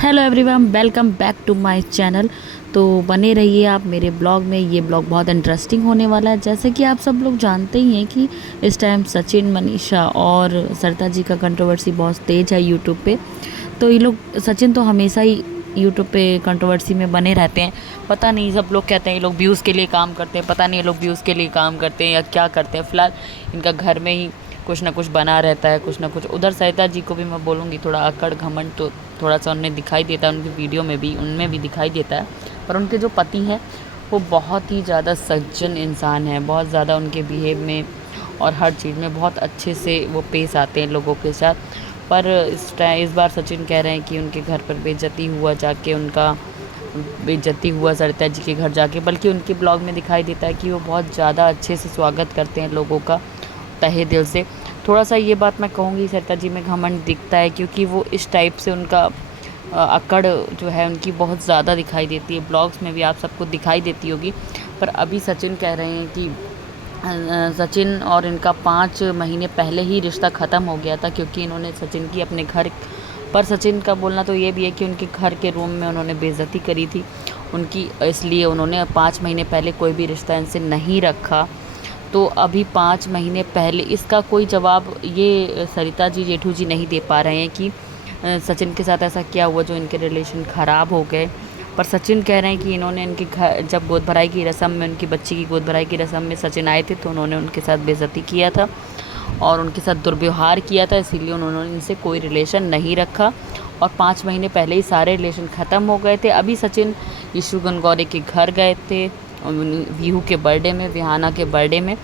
Hello everyone, welcome back to my channel. तो बने रहिए आप मेरे ब्लॉग में। ये ब्लॉग बहुत इंटरेस्टिंग होने वाला है। जैसे कि आप सब लोग जानते ही हैं कि इस टाइम सचिन, मनीषा और सरिता जी का कंट्रोवर्सी बहुत तेज़ है यूट्यूब पे। तो ये लोग, सचिन तो हमेशा ही यूट्यूब पे कंट्रोवर्सी में बने रहते हैं। पता नहीं, सब लोग कहते हैं ये लोग व्यूज़ के लिए काम करते हैं, पता नहीं ये लोग व्यूज़ के लिए काम करते हैं या क्या करते हैं। फ़िलहाल इनका घर में ही कुछ ना कुछ बना रहता है, कुछ ना कुछ। उधर सरिता जी को भी मैं बोलूँगी थोड़ा अकड़ घमंड तो थोड़ा सा उनमें दिखाई देता है, उनकी वीडियो में भी, उनमें भी दिखाई देता है। पर उनके जो पति हैं वो बहुत ही ज़्यादा सज्जन इंसान हैं, बहुत ज़्यादा उनके बिहेव में और हर चीज़ में बहुत अच्छे से वो पेश आते हैं लोगों के साथ। पर इस बार सचिन कह रहे हैं कि उनके घर पर बेइज्जती हुआ, जाके उनका बेइज्जती हुआ सरिता जी के घर जाके। बल्कि उनके ब्लॉग में दिखाई देता है कि वो बहुत ज़्यादा अच्छे से स्वागत करते हैं लोगों का, तहे दिल से। थोड़ा सा ये बात मैं कहूँगी सरिता जी में घमंड दिखता है, क्योंकि वो इस टाइप से उनका अकड़ जो है उनकी बहुत ज़्यादा दिखाई देती है। ब्लॉग्स में भी आप सबको दिखाई देती होगी। पर अभी सचिन कह रहे हैं कि सचिन और इनका 5 महीने पहले ही रिश्ता ख़त्म हो गया था, क्योंकि इन्होंने सचिन की अपने घर पर, सचिन का बोलना तो ये भी है कि उनके घर के रूम में उन्होंने बेइज्जती करी थी उनकी, इसलिए उन्होंने 5 महीने पहले कोई भी रिश्ता इनसे नहीं रखा। तो अभी 5 महीने पहले इसका कोई जवाब ये सरिता जी, जेठू जी नहीं दे पा रहे हैं कि सचिन के साथ ऐसा क्या हुआ जो इनके रिलेशन ख़राब हो गए। पर सचिन कह रहे हैं कि इन्होंने इनके घर, जब गोद भराई की रस्म में, उनकी बच्ची की गोद भराई की रस्म में सचिन आए थे, तो उन्होंने उनके साथ बेइज्जती किया था और उनके साथ दुर्व्यवहार किया था, इसीलिए उन्होंने इनसे कोई रिलेशन नहीं रखा। और 5 महीने पहले ही सारे रिलेशन ख़त्म हो गए थे। अभी सचिन यशु गनगौरे के घर गए थे विहू के बर्थडे में, विहाना के बर्थडे में।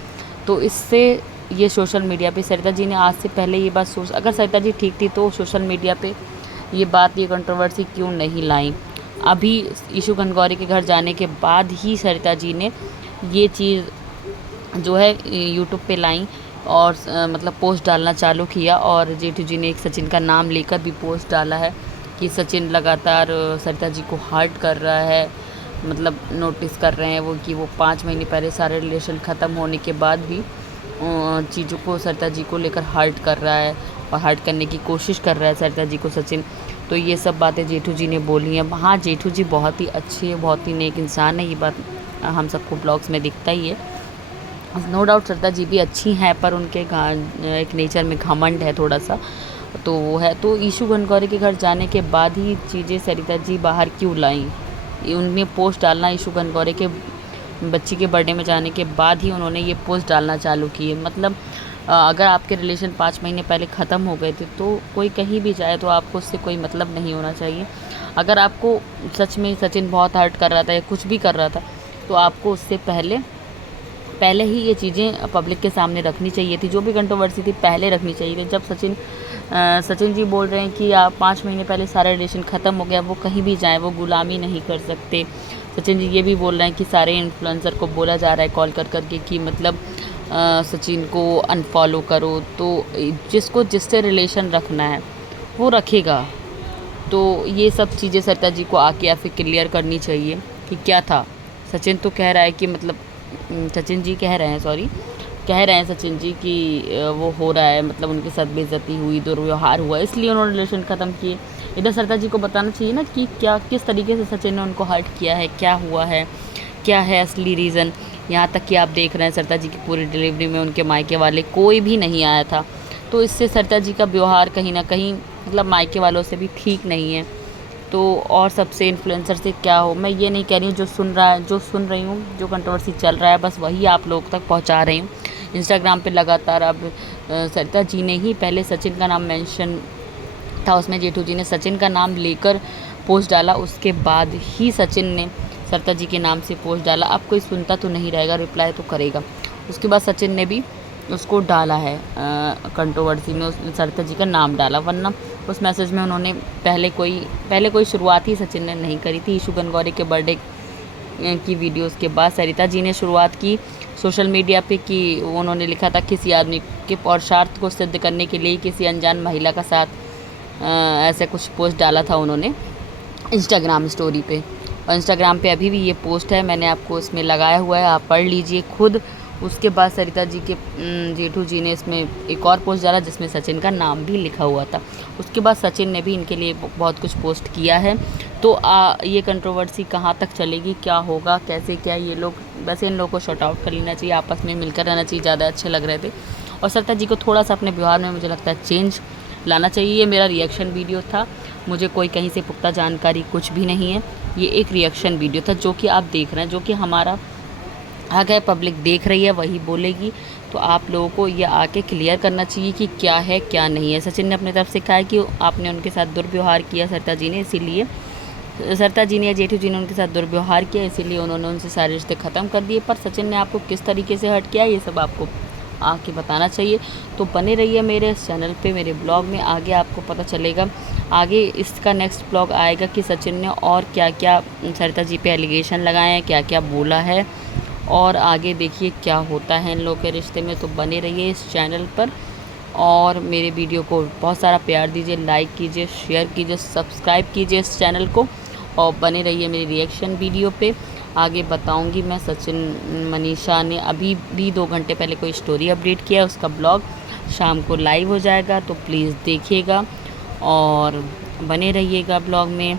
तो इससे ये सोशल मीडिया पे सरिता जी ने आज से पहले ये बात अगर सरिता जी ठीक थी तो सोशल मीडिया पे ये बात, ये कंट्रोवर्सी क्यों नहीं लाई। अभी यशु गनगौरे के घर जाने के बाद ही सरिता जी ने ये चीज़ जो है यूट्यूब पे लाई और मतलब पोस्ट डालना चालू किया। और जेठू जी ने एक सचिन का नाम लेकर भी पोस्ट डाला है कि सचिन लगातार सरिता जी को हर्ट कर रहा है, मतलब नोटिस कर रहे हैं वो कि वो 5 महीने पहले सारे रिलेशन ख़त्म होने के बाद भी चीज़ों को सरिता जी को लेकर हर्ट कर रहा है और हर्ट करने की कोशिश कर रहा है सरिता जी को सचिन। तो ये सब बातें जेठू जी ने बोली हैं। हाँ, जेठू जी बहुत ही अच्छी है, बहुत ही नेक इंसान है, ये बात हम सबको ब्लॉग्स में दिखता ही है। नो डाउट सरिता जी भी अच्छी हैं, पर उनके एक नेचर में घमंड है थोड़ा सा, तो वो है। तो यशु गनगौरे के घर जाने के बाद ही चीज़ें सरिता जी बाहर क्यों लाई, उनने पोस्ट डालना यशु गनगौरे के बच्ची के बर्थडे में जाने के बाद ही उन्होंने ये पोस्ट डालना चालू की है। मतलब अगर आपके रिलेशन 5 महीने पहले ख़त्म हो गए थे तो कोई कहीं भी जाए तो आपको उससे कोई मतलब नहीं होना चाहिए। अगर आपको सच में सचिन बहुत हर्ट कर रहा था या कुछ भी कर रहा था, तो आपको उससे पहले पहले ही ये चीज़ें पब्लिक के सामने रखनी चाहिए थी। जो भी कंट्रोवर्सी थी पहले रखनी चाहिए थी। जब सचिन जी बोल रहे हैं कि आप 5 महीने पहले सारा रिलेशन ख़त्म हो गया, वो कहीं भी जाएँ, वो गुलामी नहीं कर सकते। सचिन जी ये भी बोल रहे हैं कि सारे इन्फ्लुएंसर को बोला जा रहा है कॉल कर करके कि मतलब सचिन को अनफॉलो करो। तो जिसको जिससे रिलेशन रखना है वो रखेगा। तो ये सब चीज़ें सरिता जी को आके या फिर क्लियर करनी चाहिए कि क्या था। सचिन तो कह रहा है कि मतलब सचिन जी कह रहे हैं, सॉरी, कह रहे हैं सचिन जी कि वो हो रहा है, मतलब उनके साथ बेइज्जती हुई, दुर्व्यवहार हुआ, इसलिए उन्होंने रिलेशन ख़त्म किए। इधर सरिता जी को बताना चाहिए ना कि क्या, किस तरीके से सचिन ने उनको हर्ट किया है, क्या हुआ है, क्या है असली रीज़न। यहाँ तक कि आप देख रहे हैं सरिता जी की पूरी डिलीवरी में उनके मायके वाले कोई भी नहीं आया था। तो इससे सरिता जी का व्यवहार कहीं ना कहीं मतलब मायके वालों से भी ठीक नहीं है। तो और सबसे इन्फ्लुएंसर से क्या हो, मैं ये नहीं कह रही हूँ, जो सुन रहा है, जो सुन रही हूँ, जो कंट्रोवर्सी चल रहा है बस वही आप लोग तक पहुँचा रही हूँ। इंस्टाग्राम पे लगातार अब सरिता जी ने ही पहले सचिन का नाम मेंशन था, उसमें जेठू जी ने सचिन का नाम लेकर पोस्ट डाला, उसके बाद ही सचिन ने सरिता जी के नाम से पोस्ट डाला। अब कोई सुनता तो नहीं रहेगा, रिप्लाई तो करेगा। उसके बाद सचिन ने भी उसको डाला है कंट्रोवर्सी में, उस सरिता जी का नाम डाला, वरना उस मैसेज में उन्होंने पहले कोई शुरुआत ही सचिन ने नहीं करी थी। यशु गनगौरे के बर्थडे की वीडियोस के बाद सरिता जी ने शुरुआत की सोशल मीडिया पे कि उन्होंने लिखा था किसी आदमी के और स्वार्थ को सिद्ध करने के लिए किसी अनजान महिला का साथ, ऐसे कुछ पोस्ट डाला था उन्होंने इंस्टाग्राम स्टोरी पे। और इंस्टाग्राम पे अभी भी ये पोस्ट है, मैंने आपको इसमें लगाया हुआ है, आप पढ़ लीजिए खुद। उसके बाद सरिता जी के जेठू जी ने इसमें एक और पोस्ट डाला जिसमें सचिन का नाम भी लिखा हुआ था। उसके बाद सचिन ने भी इनके लिए बहुत कुछ पोस्ट किया है। तो ये कंट्रोवर्सी कहाँ तक चलेगी, क्या होगा, कैसे क्या, ये लोग वैसे इन लोगों को शॉर्ट आउट कर लेना चाहिए, आपस में मिलकर रहना चाहिए, ज़्यादा अच्छे लग रहे थे। और सरिता जी को थोड़ा सा अपने व्यवहार में मुझे लगता है चेंज लाना चाहिए। ये मेरा रिएक्शन वीडियो था, मुझे कोई कहीं से पुख्ता जानकारी कुछ भी नहीं है। ये एक रिएक्शन वीडियो था जो कि आप देख रहे हैं, जो कि हमारा आगे पब्लिक देख रही है वही बोलेगी। तो आप लोगों को ये आके क्लियर करना चाहिए कि क्या है क्या नहीं है। सचिन ने अपनी तरफ से कहा है कि आपने उनके साथ दुर्व्यवहार किया सरिता जी ने, इसीलिए सरिता जी ने या जेठू जी ने उनके साथ दुर्व्यवहार किया, इसीलिए उन्होंने उनसे सारे रिश्ते ख़त्म कर दिए। पर सचिन ने आपको किस तरीके से हर्ट किया ये सब आपको आके बताना चाहिए। तो बने रहिए मेरे इस चैनल पे, मेरे ब्लॉग में, आगे आपको पता चलेगा। आगे इसका नेक्स्ट ब्लॉग आएगा कि सचिन ने और क्या क्या सरिता जी पे एलिगेशन लगाए हैं, क्या क्या बोला है, और आगे देखिए क्या होता है इन लोगों के रिश्ते में। तो बने रहिए इस चैनल पर और मेरे वीडियो को बहुत सारा प्यार दीजिए, लाइक कीजिए, शेयर कीजिए, सब्सक्राइब कीजिए इस चैनल को, और बने रहिए मेरी रिएक्शन वीडियो पे। आगे बताऊंगी मैं। सचिन मनीषा ने अभी भी 2 घंटे पहले कोई स्टोरी अपडेट किया है, उसका ब्लॉग शाम को लाइव हो जाएगा, तो प्लीज़ देखिएगा और बने रहिएगा ब्लॉग में।